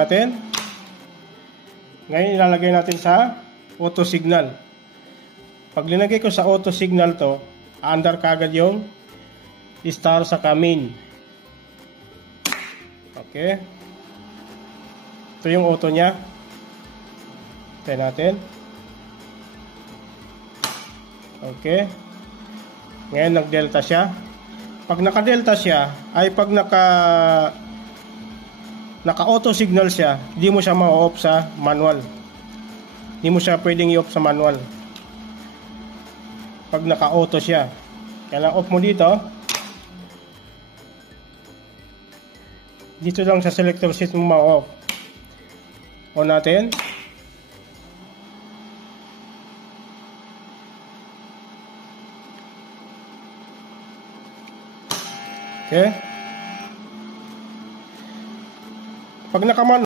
natin. Ngayon ilalagay natin sa auto signal. Pag linagay ko sa auto signal to, aandar kagad yung star sa main. Okay. Ito yung auto nya. Try natin. Okay. Ngayon nag-delta siya. Pag naka-delta siya, ay pag naka-auto signal siya, hindi mo siya ma-off sa manual. Hindi mo siya pwedeng i-off sa manual. Pag naka-auto siya. Kaya off mo dito. Dito lang sa selector sheet mo ma-off. On natin. Okay. Pag nakaman